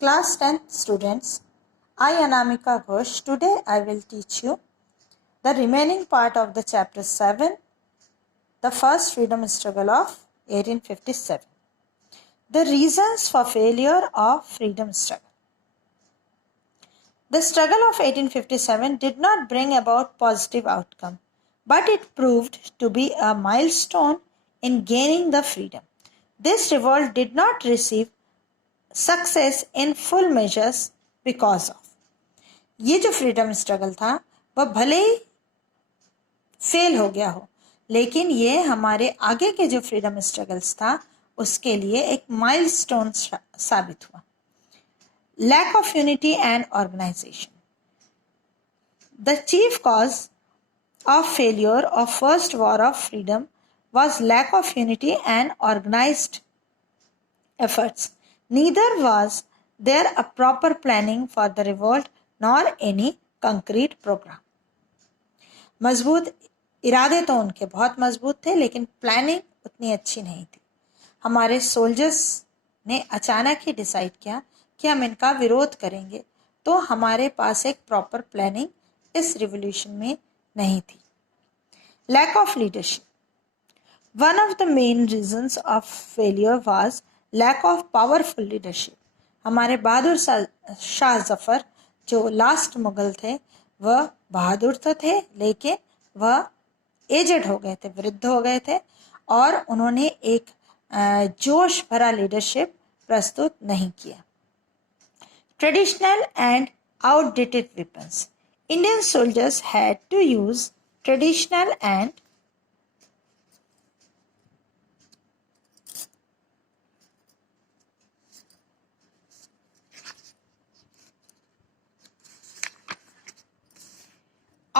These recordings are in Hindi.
Class 10th students, I Anamika Ghosh. Today I will teach you the remaining part of the chapter 7, the first freedom struggle of 1857. The reasons for failure of freedom struggle. The struggle of 1857 did not bring about positive outcome, but it proved to be a milestone in gaining the freedom. This revolt did not receive success in full measures because of, ये जो फ्रीडम स्ट्रगल था वह भले ही फेल हो गया हो, लेकिन ये हमारे आगे के जो फ्रीडम स्ट्रगल्स था उसके लिए एक माइलस्टोन साबित हुआ. Lack of unity and organisation. The chief cause of failure of first war of freedom was lack of unity and organized efforts. Neither was there a proper planning for the revolt nor any concrete program. मजबूत इरादे तो उनके बहुत मजबूत थे, लेकिन प्लानिंग उतनी अच्छी नहीं थी. हमारे सोल्जर्स ने अचानक ही डिसाइड किया कि हम इनका विरोध करेंगे, तो हमारे पास एक प्रॉपर प्लानिंग इस रिवॉल्यूशन में नहीं थी. Lack of leadership. One of the main reasons of failure was lack of powerful leadership. हमारे बहादुर शाह जफर जो लास्ट मुगल थे वह बहादुर तो थे, लेकिन वह एजेड हो गए थे, वृद्ध हो गए थे, और उन्होंने एक जोश भरा लीडरशिप प्रस्तुत नहीं किया. Traditional and outdated weapons. Indian soldiers had to use traditional and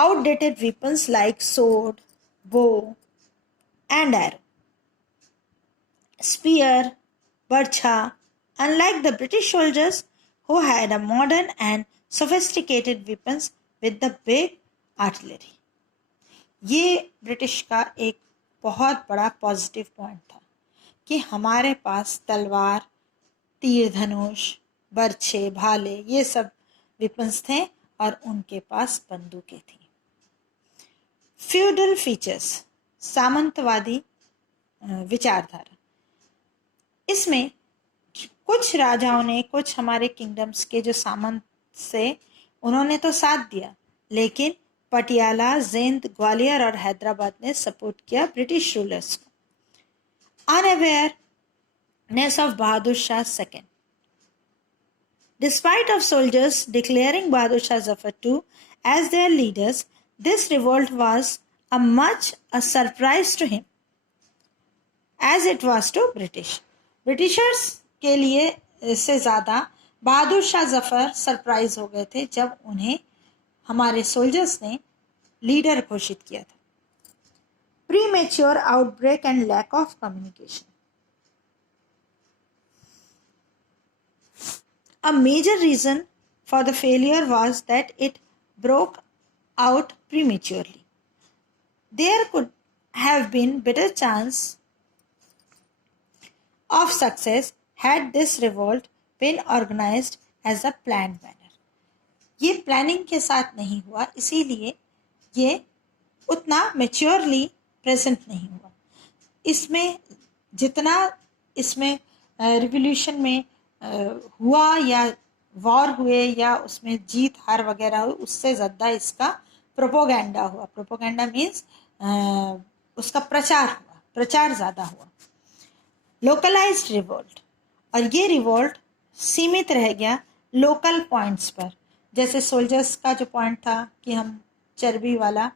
outdated weapons like sword, bow, and arrow, spear, barcha, unlike the British soldiers who had a modern and sophisticated weapons with the big artillery. ये ब्रिटिश का एक बहुत बड़ा पॉजिटिव पॉइंट था कि हमारे पास तलवार, तीर धनुष, बर्छे, भाले, ये सब वेपन्स थे और उनके पास बंदूकें थी. Feudal features. सामंतवादी विचारधारा. इसमें कुछ राजाओं ने, कुछ हमारे किंगडम्स के जो सामंत से, उन्होंने तो साथ दिया, लेकिन पटियाला, जिंद, ग्वालियर और हैदराबाद ने सपोर्ट किया ब्रिटिश रूलर्स को. Unawareness of Bahadur Shah second. Despite of soldiers declaring Bahadur Shah Zafar II as their leaders, this revolt was a surprise to him, as it was to British. Britishers के लिए से ज़्यादा बहादुर शाह जफर सरप्राइज हो गए थे जब उन्हें हमारे सोल्जर्स ने लीडर घोषित किया था. Premature outbreak and lack of communication. A major reason for the failure was that it broke out prematurely. There could have been better chance of success had this revolt been organized as a planned manner. ये प्लानिंग के साथ नहीं हुआ, इसीलिए ये उतना मैच्योरली प्रेजेंट नहीं हुआ. इसमें जितना इसमें रिवॉल्यूशन में हुआ या वॉर हुए या उसमें जीत हार वगैरह हुई, उससे ज़्यादा इसका प्रोपोगेंडा हुआ. प्रोपोगेंडा मीन्स उसका प्रचार हुआ, प्रचार ज़्यादा हुआ. Localised revolt. और ये रिवोल्ट सीमित रह गया लोकल पॉइंट्स पर. जैसे सोल्जर्स का जो पॉइंट था कि हम चर्बी वाला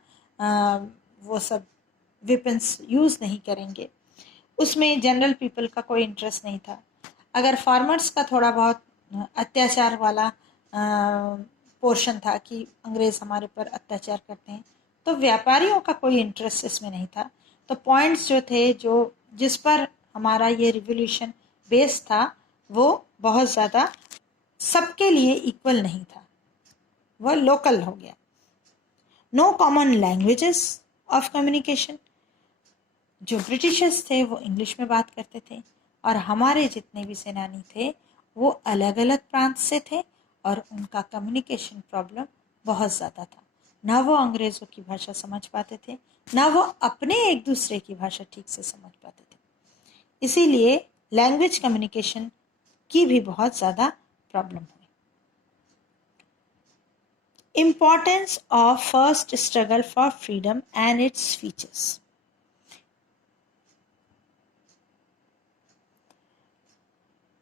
वो सब वेपन्स यूज़ नहीं करेंगे, उसमें जनरल पीपल का कोई इंटरेस्ट नहीं था. अगर फार्मर्स का थोड़ा बहुत अत्याचार वाला पोर्शन था कि अंग्रेज़ हमारे पर अत्याचार करते हैं, तो व्यापारियों का कोई इंटरेस्ट इसमें नहीं था. तो पॉइंट्स जो थे, जो जिस पर हमारा ये रिवॉल्यूशन बेस था, वो बहुत ज़्यादा सबके लिए इक्वल नहीं था, वह लोकल हो गया. No common languages of communication. जो ब्रिटिशर्स थे वो इंग्लिश में बात करते थे और हमारे जितने भी सेनानी थे वो अलग अलग प्रांत से थे और उनका कम्युनिकेशन प्रॉब्लम बहुत ज़्यादा था। ना वो अंग्रेज़ों की भाषा समझ पाते थे, ना वो अपने एक दूसरे की भाषा ठीक से समझ पाते थे। इसीलिए लैंग्वेज कम्युनिकेशन की भी बहुत ज़्यादा प्रॉब्लम हुई। Importance of first struggle for freedom and its features.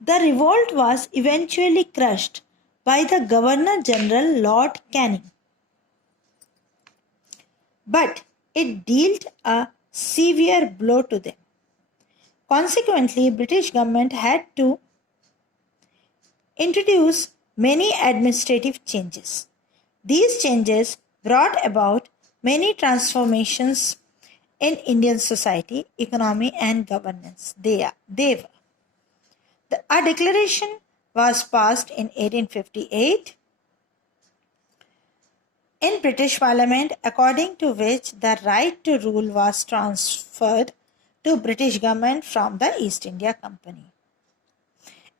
The revolt was eventually crushed by the Governor General Lord Canning, but it dealt a severe blow to them. Consequently, British government had to introduce many administrative changes. These changes brought about many transformations in Indian society, economy, and governance. A declaration was passed in 1858 in British Parliament, according to which the right to rule was transferred to British government from the East India Company.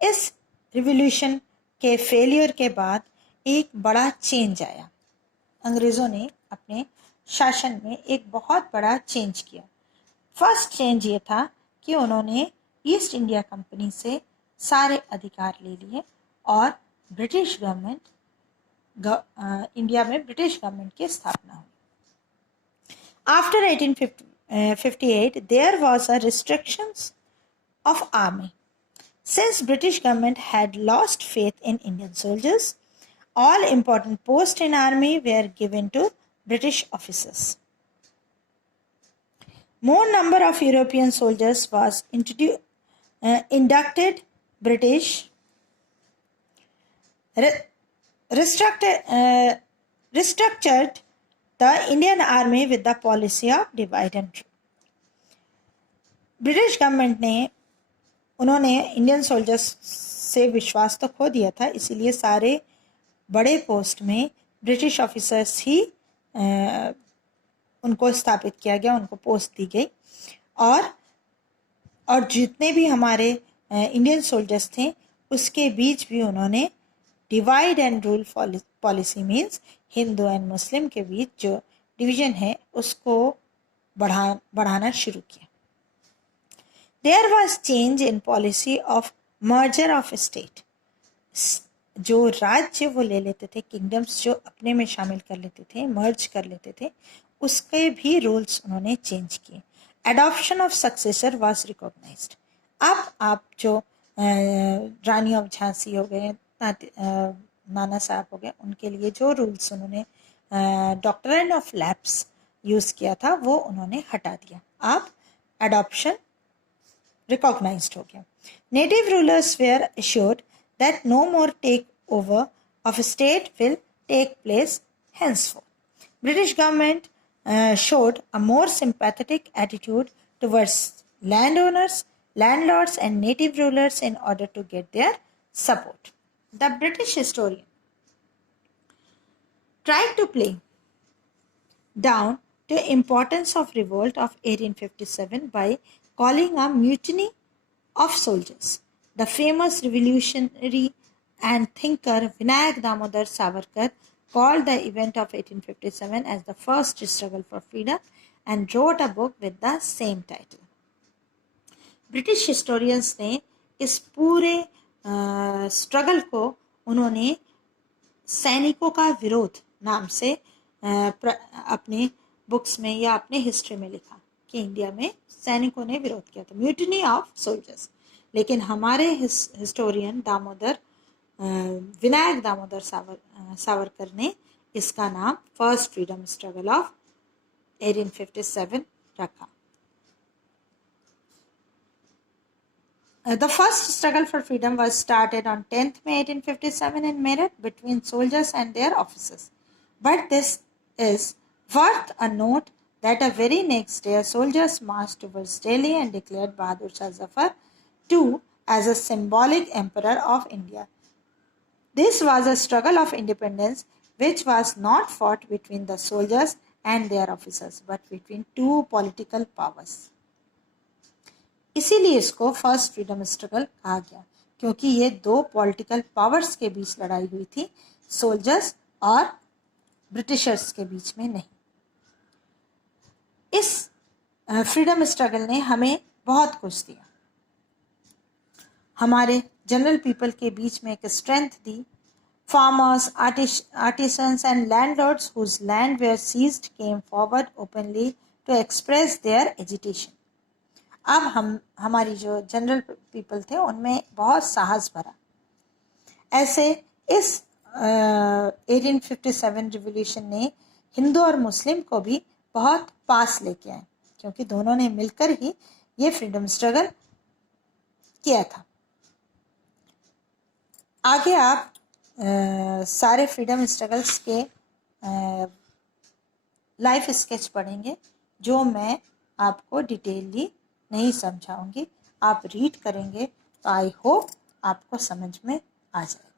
इस रिवॉल्यूशन के फेलियर के बाद एक बड़ा चेंज आया। अंग्रेज़ों ने अपने शासन में एक बहुत बड़ा चेंज किया। फर्स्ट चेंज ये था कि उन्होंने ईस्ट इंडिया कंपनी से सारे अधिकार ले लिए और ब्रिटिश गवर्नमेंट इंडिया में ब्रिटिश गवर्नमेंट की स्थापना हुई। After 1858 there was a restrictions of army since British government had lost faith in Indian soldiers. All important posts in army were given to British officers. More number of European soldiers was inducted British restructured the Indian army with the policy of divide and rule. British government ने उन्होंने इंडियन सोल्जर्स से विश्वास तो खो दिया था, इसीलिए सारे बड़े पोस्ट में ब्रिटिश ऑफिसर्स ही उनको स्थापित किया गया, उनको पोस्ट दी गई और जितने भी हमारे इंडियन सोल्जर्स थे उसके बीच भी उन्होंने divide and rule policy means Hindu and Muslim के बीच जो डिवीजन है उसको बढ़ाना शुरू किया. There was change in policy of merger of state. जो राज्य वो ले लेते थे, किंगडम्स जो अपने में शामिल कर लेते थे, मर्ज कर लेते थे, उसके भी रूल्स उन्होंने चेंज किए. Adoption of successor was recognised. अब आप जो रानी ऑफ झांसी हो गए, नाना साहब हो गए, उनके लिए जो रूल्स उन्होंने डॉक्ट्रिन ऑफ लैप्स यूज़ किया था वो उन्होंने हटा दिया. अब एडॉप्शन रिकॉग्नाइज्ड हो गया. Native rulers were assured that no more takeover of a state will take place henceforth. British government showed a more sympathetic attitude towards landowners, landlords and native rulers in order to get their support. The British historian tried to play down the importance of revolt of 1857 by calling a mutiny of soldiers. The famous revolutionary and thinker Vinayak Damodar Savarkar called the event of 1857 as the first struggle for freedom and wrote a book with the same title. British historians ने इस पूरे स्ट्रगल को उन्होंने सैनिकों का विरोध नाम से अपने बुक्स में या अपने हिस्ट्री में लिखा कि इंडिया में सैनिकों ने विरोध किया था, म्यूटिनी ऑफ सोल्जर्स. लेकिन हमारे हिस्टोरियन विनायक दामोदर सावरकर ने इसका नाम फर्स्ट फ्रीडम स्ट्रगल ऑफ 1857 रखा. The first struggle for freedom was started on 10th May 1857 in Meerut between soldiers and their officers. But this is worth a note that a very next day soldiers marched towards Delhi and declared Bahadur Shah Zafar II as a symbolic emperor of India. This was a struggle of independence which was not fought between the soldiers and their officers but between two political powers. इसीलिए इसको फर्स्ट फ्रीडम स्ट्रगल कहा गया. क्योंकि ये दो पॉलिटिकल पावर्स के बीच लड़ाई हुई थी, सोल्जर्स और ब्रिटिशर्स के बीच में नहीं। इस फ्रीडम स्ट्रगल ने हमें बहुत कुछ दिया। हमारे जनरल पीपल के बीच में एक strength the. Farmers, artisans and landlords whose land were seized came forward openly to express their agitation. अब हमारी जो जनरल पीपल थे उनमें बहुत साहस भरा। ऐसे इस 1857 रिवॉल्यूशन ने हिंदू और मुस्लिम को भी बहुत पास लेके आए, क्योंकि दोनों ने मिलकर ही ये फ्रीडम स्ट्रगल किया था। आगे आप सारे फ्रीडम स्ट्रगल्स के लाइफ स्केच पढ़ेंगे, जो मैं आपको डिटेलली नहीं समझाऊंगी। आप रीड करेंगे तो आई होप आपको समझ में आ जाएगा।